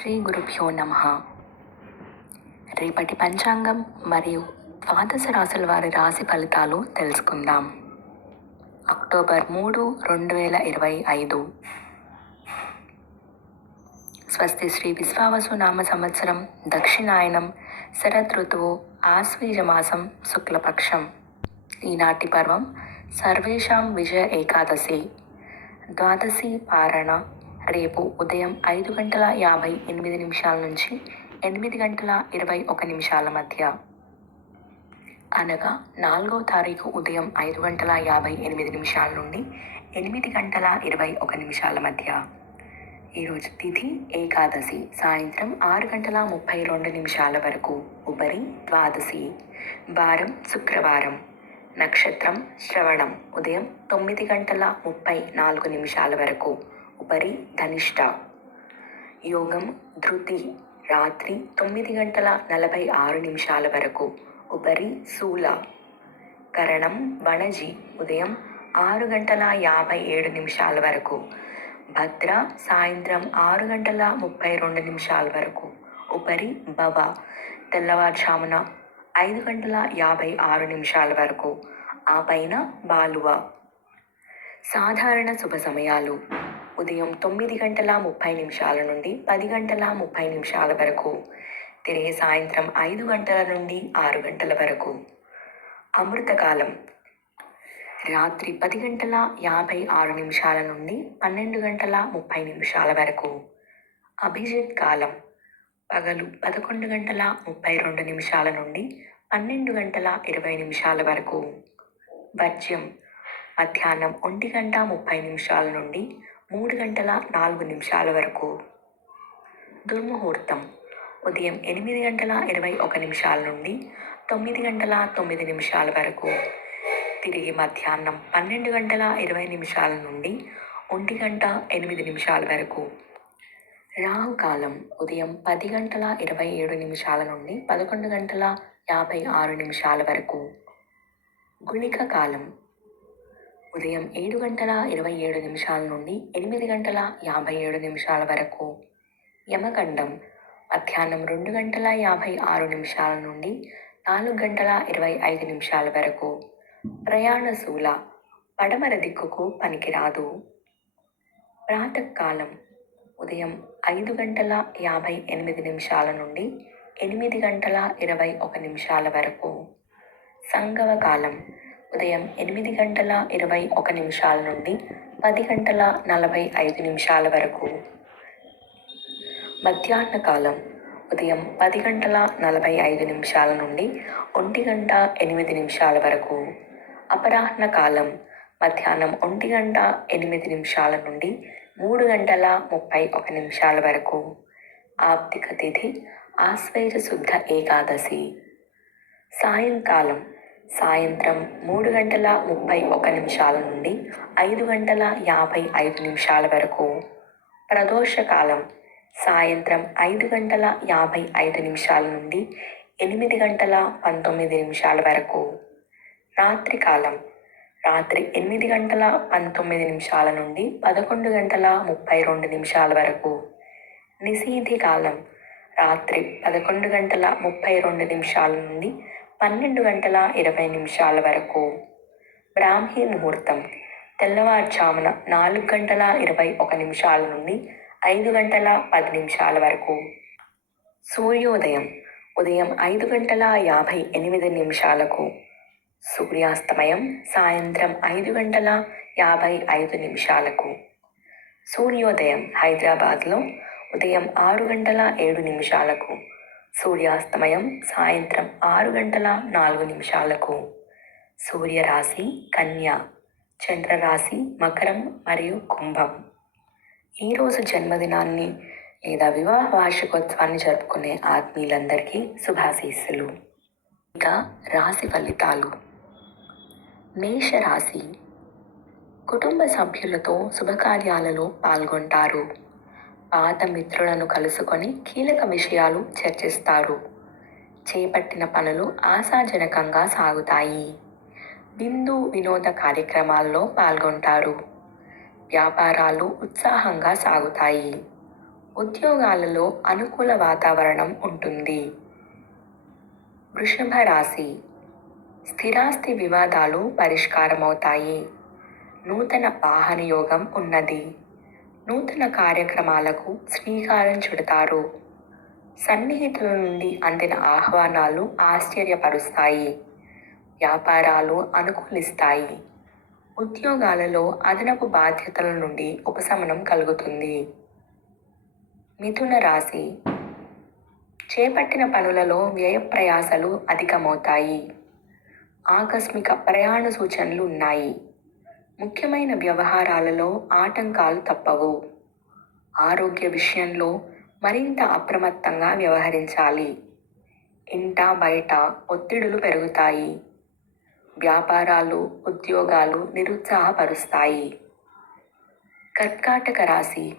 శ్రీ గురుభ్యో నమః. రేపటి పంచాంగం మరియు ద్వాదశ రాశుల వారి రాశి ఫలితాలు తెలుసుకుందాం. అక్టోబర్ 3, 2025. స్వస్తి శ్రీ విశ్వావసు నామ సంవత్సరం దక్షిణాయనం శరదృతువు ఆశ్వీజ మాసం శుక్లపక్షం. ఈనాటి పర్వం సర్వేషాం విజయ ఏకాదశి. ద్వాదశి పారణ రేపు ఉదయం 5:58 నుంచి 8:21 మధ్య, అనగా 4వ తారీఖు ఉదయం 5:58 నుండి 8:21 మధ్య. ఈరోజు తిథి ఏకాదశి సాయంత్రం 6:32 వరకు, ఉపరి ద్వాదశి, వారం శుక్రవారం, నక్షత్రం శ్రవణం ఉదయం 9:34 వరకు, ఉపరి ధనిష్ట, యోగం ధృతి రాత్రి 9:46 వరకు, ఉపరి శూల, కరణం వణజి ఉదయం 6:57 వరకు, భద్ర సాయంత్రం 6:32 వరకు, ఉపరి భవ తెల్లవారుజామున 5:56 వరకు, ఆ పైన బాలువ. సాధారణ శుభ సమయాలు ఉదయం 9:30 నుండి 10:30 వరకు, తిరిగి సాయంత్రం 5 గంటల నుండి 6 గంటల వరకు. అమృతకాలం రాత్రి 10:56 నుండి 12:30 వరకు. అభిజిత్ కాలం పగలు 11:32 నుండి 12:20 వరకు. వర్జ్యం మధ్యాహ్నం 1:30 నుండి 3:04 వరకు. దుర్ముహూర్తం ఉదయం 8:21 నుండి 9:09 వరకు, తిరిగి మధ్యాహ్నం 12:20 నుండి 1:08 వరకు. రాహుకాలం ఉదయం 10:27 నుండి 11:56 వరకు. గుళిక కాలం ఉదయం 7:27 నుండి 8:57 వరకు. యమగండం మధ్యాహ్నం 2:56 నుండి 4:25 వరకు. ప్రయాణశూల పడమర దిక్కుకు పనికిరాదు. ప్రాతకాలం ఉదయం 5:58 నుండి 8:21 వరకు. సంగమ కాలం ఉదయం 8:21 నుండి 10:45 వరకు. మధ్యాహ్న కాలం ఉదయం 10:45 నుండి 1:08 వరకు. అపరాహ్న కాలం మధ్యాహ్నం 1:08 నుండి 3:31 వరకు. ఆప్తిక తిథి ఆశ్వేజ శుద్ధ ఏకాదశి. సాయంకాలం సాయంత్రం 3:31 నుండి 5:55 వరకు. ప్రదోషకాలం సాయంత్రం 5:55 నుండి 8:19 వరకు. రాత్రికాలం రాత్రి 8:19 నుండి 11:32 వరకు. నిశీధి కాలం రాత్రి 11:32 నుండి 12:20 వరకు. బ్రాహ్మీ ముహూర్తం తెల్లవారుజామున 4:21 నుండి 5:10 వరకు. సూర్యోదయం ఉదయం 5:58. సూర్యాస్తమయం సాయంత్రం 5:55. సూర్యోదయం హైదరాబాద్లో ఉదయం 6:07. సూర్యాస్తమయం సాయంత్రం 6:04. సూర్యరాశి కన్య, చంద్రరాశి మకరం మరియు కుంభం. ఈరోజు జన్మదినాన్ని లేదా వివాహ వార్షికోత్సవాన్ని జరుపుకునే ఆత్మీయులందరికీ శుభాశీస్సులు. ఇక రాశి ఫలితాలు. మేషరాశి కుటుంబ సభ్యులతో శుభకార్యాలలో పాల్గొంటారు. పాత మిత్రులను కలుసుకొని కీలక విషయాలు చర్చిస్తారు. చేపట్టిన పనులు ఆశాజనకంగా సాగుతాయి. విందు వినోద కార్యక్రమాల్లో పాల్గొంటారు. వ్యాపారాలు ఉత్సాహంగా సాగుతాయి. ఉద్యోగాలలో అనుకూల వాతావరణం ఉంటుంది. వృషభ రాశి. స్థిరాస్తి వివాదాలు పరిష్కారమవుతాయి. నూతన వాహన యోగం ఉన్నది. నూతన కార్యక్రమాలకు శ్రీకారం చుడతారు. సన్నిహితుల నుండి అందిన ఆహ్వానాలు ఆశ్చర్యపరుస్తాయి. వ్యాపారాలు అనుకూలిస్తాయి. ఉద్యోగాలలో అదనపు బాధ్యతల నుండి ఉపశమనం కలుగుతుంది. మిథున రాశి. చేపట్టిన పనులలో వ్యయ ప్రయాసలు అధికమవుతాయి. ఆకస్మిక ప్రయాణ సూచనలు ఉన్నాయి. ముఖ్యమైన వ్యవహారాలలో ఆటంకాలు తప్పవు. ఆరోగ్య విషయంలో మరింత అప్రమత్తంగా వ్యవహరించాలి. ఇంట బయట ఒత్తిడులు పెరుగుతాయి. వ్యాపారాలు ఉద్యోగాలు నిరుత్సాహపరుస్తాయి. కర్కాటక రాశి.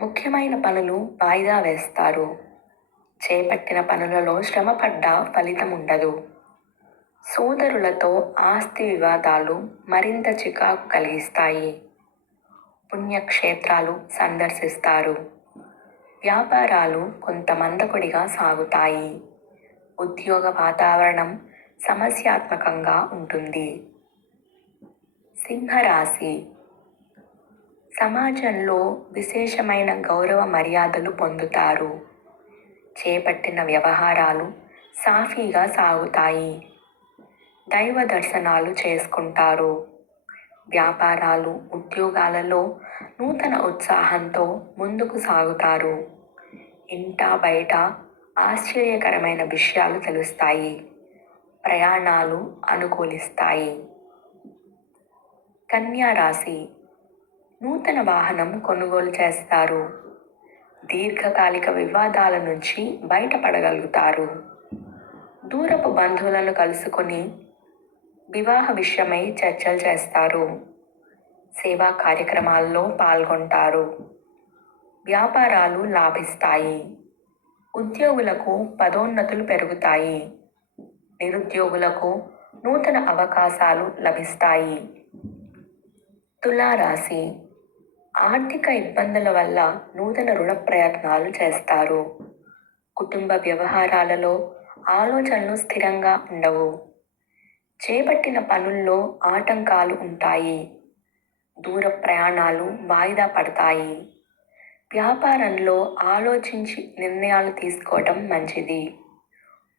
ముఖ్యమైన పనులు వాయిదా వేస్తారు. చేపట్టిన పనులలో శ్రమపడ్డా ఫలితం ఉండదు. సోదరులతో ఆస్తి వివాదాలు మరింత చికాకు కలిగిస్తాయి. పుణ్యక్షేత్రాలు సందర్శిస్తారు. వ్యాపారాలు కొంత మందకొడిగా సాగుతాయి. ఉద్యోగ వాతావరణం సమస్యాత్మకంగా ఉంటుంది. సింహరాశి. సమాజంలో విశేషమైన గౌరవ మర్యాదలు పొందుతారు. చేపట్టిన వ్యవహారాలు సాఫీగా సాగుతాయి. దైవ దర్శనాలు చేసుకుంటారు. వ్యాపారాలు ఉద్యోగాలలో నూతన ఉత్సాహంతో ముందుకు సాగుతారు. ఇంట బయట ఆశ్చర్యకరమైన విషయాలు తెలుస్తాయి. ప్రయాణాలు అనుకూలిస్తాయి. కన్యా రాశి. నూతన వాహనం కొనుగోలు చేస్తారు. దీర్ఘకాలిక వివాదాల నుంచి బయటపడగలుగుతారు. దూరపు బంధువులను కలుసుకొని వివాహ విషయమై చర్చలు చేస్తారు. సేవా కార్యక్రమాల్లో పాల్గొంటారు. వ్యాపారాలు లాభిస్తాయి. ఉద్యోగులకు పదోన్నతులు పెరుగుతాయి. నిరుద్యోగులకు నూతన అవకాశాలు లభిస్తాయి. తులారాశి. ఆర్థిక ఇబ్బందుల వల్ల నూతన రుణ ప్రయత్నాలు చేస్తారు. కుటుంబ వ్యవహారాలలో ఆలోచనలు స్థిరంగా ఉండవు. చేపట్టిన పనుల్లో ఆటంకాలు ఉంటాయి. దూర ప్రయాణాలు వాయిదా పడతాయి. వ్యాపారంలో ఆలోచించి నిర్ణయాలు తీసుకోవడం మంచిది.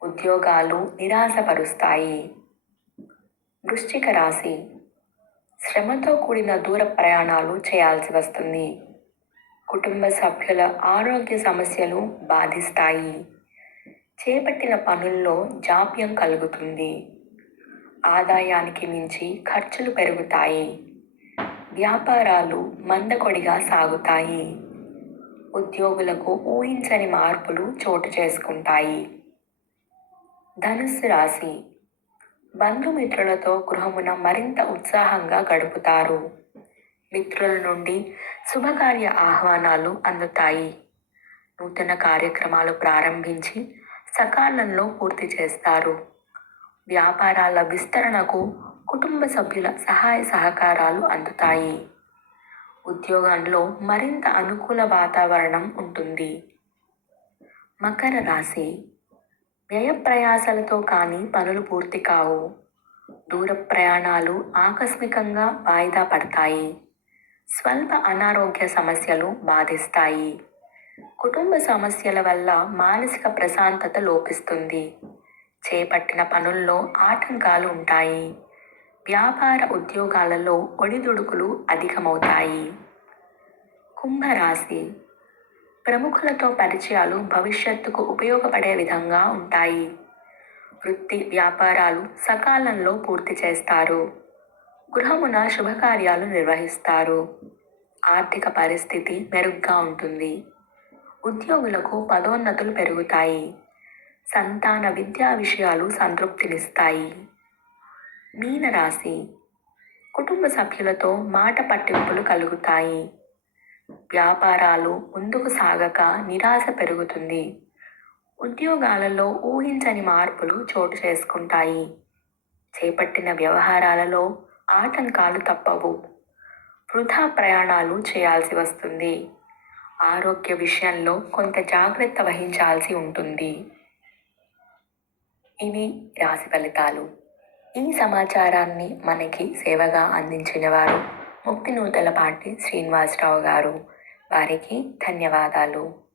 ఉద్యోగాలు నిరాశపరుస్తాయి. వృశ్చిక రాశి. శ్రమతో కూడిన దూర ప్రయాణాలు చేయాల్సి వస్తుంది. కుటుంబ సభ్యుల ఆరోగ్య సమస్యలు బాధిస్తాయి. చేపట్టిన పనుల్లో జాప్యం కలుగుతుంది. ఆదాయానికి మించి ఖర్చులు పెరుగుతాయి. వ్యాపారాలు మందకొడిగా సాగుతాయి. ఉద్యోగులకు ఊహించని మార్పులు చోటు చేసుకుంటాయి. ధనుస్సు రాశి. బంధుమిత్రులతో గృహమున మరింత ఉత్సాహంగా గడుపుతారు. మిత్రుల నుండి శుభకార్య ఆహ్వానాలు అందుతాయి. నూతన కార్యక్రమాలు ప్రారంభించి సకాలంలో పూర్తి చేస్తారు. వ్యాపారాల విస్తరణకు కుటుంబ సభ్యుల సహాయ సహకారాలు అందుతాయి. ఉద్యోగంలో మరింత అనుకూల వాతావరణం ఉంటుంది. మకర రాశి. వ్యయ ప్రయాసలతో కానీ పనులు పూర్తి కావు. దూర ప్రయాణాలు ఆకస్మికంగా వాయిదా పడతాయి. స్వల్ప అనారోగ్య సమస్యలు బాధిస్తాయి. కుటుంబ సమస్యల వల్ల మానసిక ప్రశాంతత లోపిస్తుంది. చేపట్టిన పనుల్లో ఆటంకాలు ఉంటాయి. వ్యాపార ఉద్యోగాలలో ఒడిదుడుకులు అధికమవుతాయి. కుంభరాశి. ప్రముఖులతో పరిచయాలు భవిష్యత్తుకు ఉపయోగపడే విధంగా ఉంటాయి. వృత్తి వ్యాపారాలు సకాలంలో పూర్తి చేస్తారు. గృహమున శుభకార్యాలు నిర్వహిస్తారు. ఆర్థిక పరిస్థితి మెరుగ్గా ఉంటుంది. ఉద్యోగులకు పదోన్నతులు పెరుగుతాయి. సంతాన విద్యా విషయాలు సంతృప్తినిస్తాయి. మీనరాశి. కుటుంబ సభ్యులతో మాట పట్టింపులు కలుగుతాయి. వ్యాపారాలు ముందుకు సాగక నిరాశ పెరుగుతుంది. ఉద్యోగాలలో ఊహించని మార్పులు చోటు చేసుకుంటాయి. చేపట్టిన వ్యవహారాలలో ఆటంకాలు తప్పవు. వృధా ప్రయాణాలు చేయాల్సి వస్తుంది. ఆరోగ్య విషయంలో కొంత జాగ్రత్త వహించాల్సి ఉంటుంది. ఇవి రాశి ఫలితాలు. ఈ సమాచారాన్ని మనకి సేవగా అందించిన వారు ముక్తినూతలపాటి శ్రీనివాసరావు గారు. వారికి ధన్యవాదాలు.